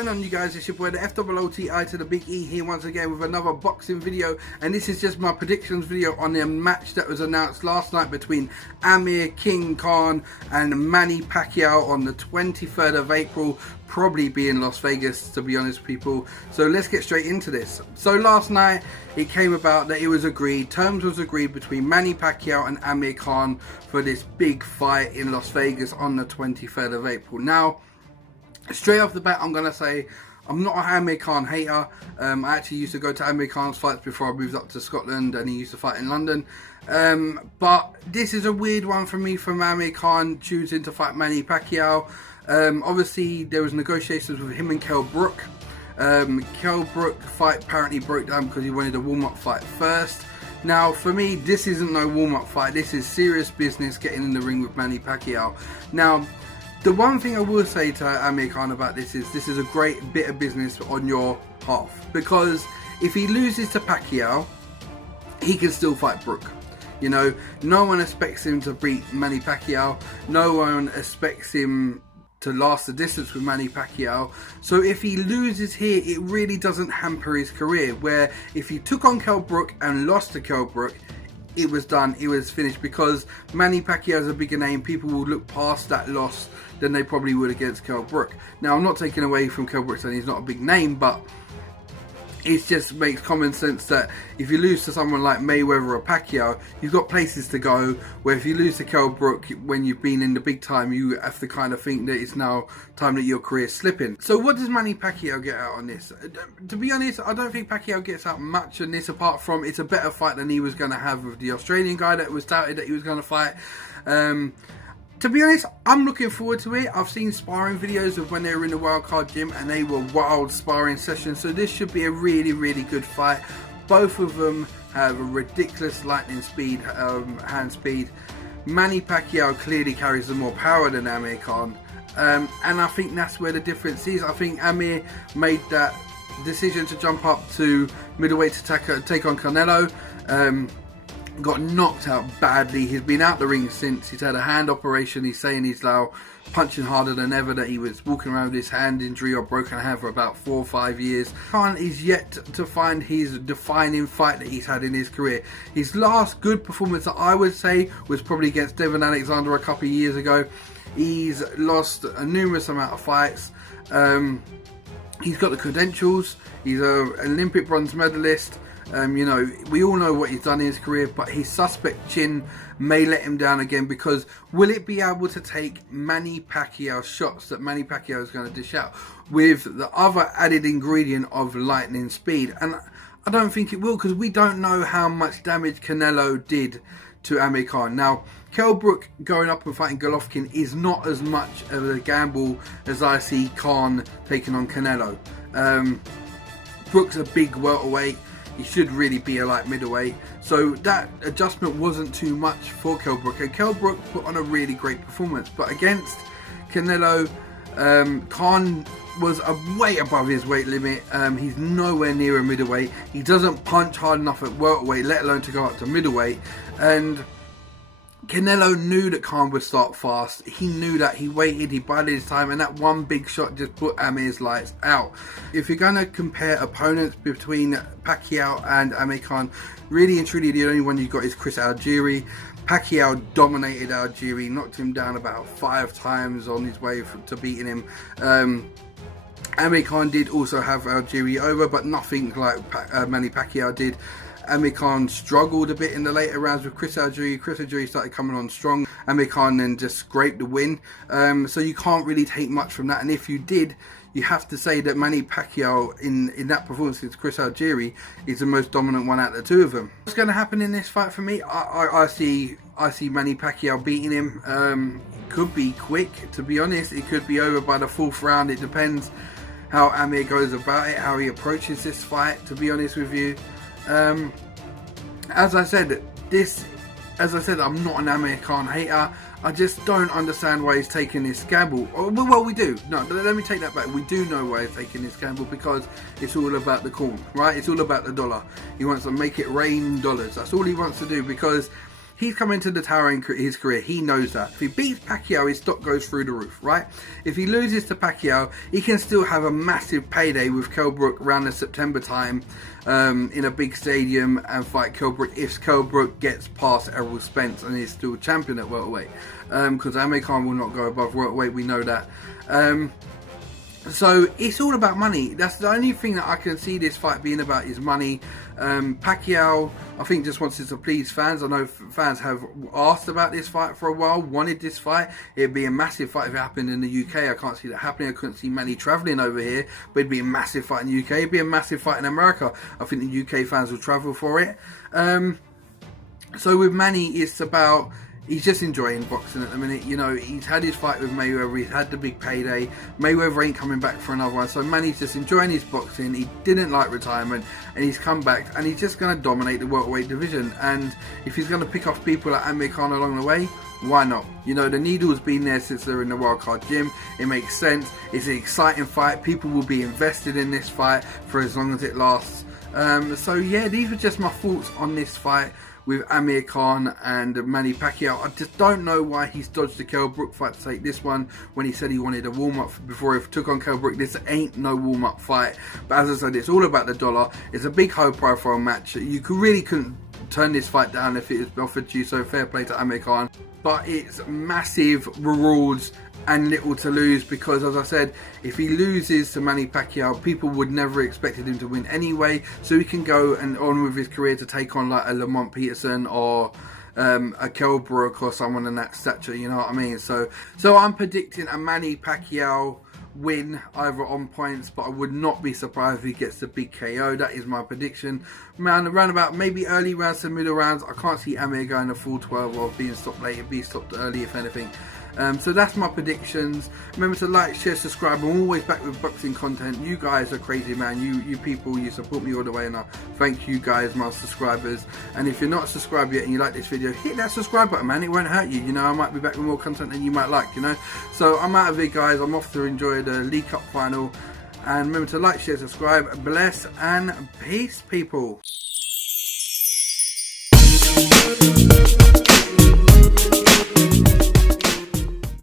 going on, you guys? It's your boy the FOOTI to the Big E here once again with another boxing video, and this is just my predictions video on the match that was announced last night between Amir Khan and Manny Pacquiao on the 23rd of April, probably be in Las Vegas, to be honest, people. So let's get straight into this. So last night it came about that it was agreed, terms was agreed between Manny Pacquiao and Amir Khan for this big fight in Las Vegas on the 23rd of April. Now, straight off the bat, I'm going to say I'm not an Amir Khan hater. I actually used to go to Amir Khan's fights before I moved up to Scotland, and he used to fight in London. But this is a weird one for me from Amir Khan choosing to fight Manny Pacquiao. Obviously, there was negotiations with him and Kell Brook. Kell Brook fight apparently broke down because he wanted a warm-up fight first. Now, for me, this isn't no warm-up fight. This is serious business getting in the ring with Manny Pacquiao. Now, the one thing I will say to Amir Khan about this is a great bit of business on your half, because if he loses to Pacquiao, he can still fight Brook. You know, no one expects him to beat Manny Pacquiao. No one expects him to last the distance with Manny Pacquiao. So if he loses here, it really doesn't hamper his career, where if he took on Kell Brook and lost to Kell Brook, it was done, it was finished, because Manny Pacquiao is a bigger name. People will look past that loss than they probably would against Kell Brook. Now, I'm not taking away from Kell Brook saying he's not a big name, but it just makes common sense that if you lose to someone like Mayweather or Pacquiao, you've got places to go, where if you lose to Kell Brook when you've been in the big time, you have to kind of think that it's now time that your career's slipping. So what does Manny Pacquiao get out on this? To be honest, I don't think Pacquiao gets out much on this, apart from it's a better fight than he was going to have with the Australian guy that was touted that he was going to fight. To be honest, I'm looking forward to it. I've seen sparring videos of when they were in the wildcard gym, and they were wild sparring sessions. So this should be a really, really good fight. Both of them have a ridiculous lightning speed, hand speed. Manny Pacquiao clearly carries the more power than Amir Khan. And I think that's where the difference is. I think Amir made that decision to jump up to middleweight to take on Canelo. Got knocked out badly. He's been out the ring since. He's had a hand operation. He's saying he's now punching harder than ever, that he was walking around with his hand injury or broken hand for about 4 or 5 years. Khan is yet to find his defining fight that he's had in his career. His last good performance that I would say was probably against Devon Alexander a couple of years ago. He's lost a numerous amount of fights. He's got the credentials. He's an Olympic bronze medalist. You know, we all know what he's done in his career, but his suspect chin may let him down again, because will it be able to take Manny Pacquiao's shots that Manny Pacquiao is going to dish out with the other added ingredient of lightning speed? And I don't think it will, because we don't know how much damage Canelo did to Amir Khan. Now, Kell Brook going up and fighting Golovkin is not as much of a gamble as I see Khan taking on Canelo. Brook's a big welterweight. He should really be a light middleweight, so that adjustment wasn't too much for Kell Brook, and Kell Brook put on a really great performance. But against Canelo, Khan was way above his weight limit. He's nowhere near a middleweight. He doesn't punch hard enough at welterweight, let alone to go up to middleweight. And Canelo knew that Khan would start fast. He knew that. He waited, he bided his time, and that one big shot just put Amir's lights out. If you're going to compare opponents between Pacquiao and Amir Khan, really and truly the only one you've got is Chris Algieri. Pacquiao dominated Algieri, knocked him down about 5 times on his way to beating him. Amir Khan did also have Algieri over, but nothing like Manny Pacquiao did. Amir Khan struggled a bit in the later rounds with Chris Algieri. Chris Algieri started coming on strong. Amir Khan then just scraped the win. So you can't really take much from that. And if you did, you have to say that Manny Pacquiao in that performance against Chris Algieri is the most dominant one out of the two of them. What's going to happen in this fight for me? I see Manny Pacquiao beating him. It could be quick, to be honest. It could be over by the 4th round. It depends how Amir goes about it, how he approaches this fight, to be honest with you. As I said, I'm not an Amir Khan hater. I just don't understand why he's taking this gamble. Well, we do. No, let me take that back. We do know why he's taking this gamble, because it's all about the corn, right? It's all about the dollar. He wants to make it rain dollars. That's all he wants to do, because he's coming to the tower in his career. He knows that. If he beats Pacquiao, his stock goes through the roof, right? If he loses to Pacquiao, he can still have a massive payday with Kell Brook around the September time in a big stadium and fight Kell Brook if Kell Brook gets past Errol Spence and is still champion at welterweight. Because Amir Khan will not go above welterweight, we know that. So it's all about money. That's the only thing that I can see this fight being about is money. Pacquiao, I think, just wants to please fans. I know fans have asked about this fight for a while, wanted this fight. It'd be a massive fight if it happened in the UK. I can't see that happening. I couldn't see Manny travelling over here, but it'd be a massive fight in the UK. It'd be a massive fight in America. I think the UK fans will travel for it. So with Manny, it's about... he's just enjoying boxing at the minute. You know, he's had his fight with Mayweather, he's had the big payday. Mayweather ain't coming back for another one. So Manny's just enjoying his boxing. He didn't like retirement and he's come back and he's just going to dominate the welterweight division. And if he's going to pick off people like Amir Khan along the way, why not? You know, the needle's been there since they're in the wildcard gym. It makes sense. It's an exciting fight. People will be invested in this fight for as long as it lasts. So yeah, these were just my thoughts on this fight with Amir Khan and Manny Pacquiao. I just don't know why he's dodged the Kell Brook fight to take this one when he said he wanted a warm-up before he took on Kell Brook. This ain't no warm-up fight. But as I said, it's all about the dollar. It's a big high-profile match. You really couldn't turn this fight down if it was offered to you, so fair play to Amir Khan. But it's massive rewards and little to lose, because as I said, if he loses to Manny Pacquiao, people would never expected him to win anyway, so he can go and on with his career to take on like a Lamont Peterson or a Kell Brook or someone in that stature, you know what I mean? So I'm predicting a Manny Pacquiao win either on points, but I would not be surprised if he gets the big KO. That is my prediction. Around about maybe early rounds to middle rounds. I can't see Amir going a full 12 or being stopped late. It'd be stopped early if anything. So that's my predictions. Remember to like, share, subscribe. I'm always back with boxing content. You guys are crazy, man. You people, you support me all the way, and I thank you guys, my subscribers. And if you're not subscribed yet and you like this video, hit that subscribe button, man. It won't hurt you. You know, I might be back with more content than you might like, you know. So I'm out of here, guys. I'm off to enjoy the League Cup final. And remember to like, share, subscribe. Bless and peace, people.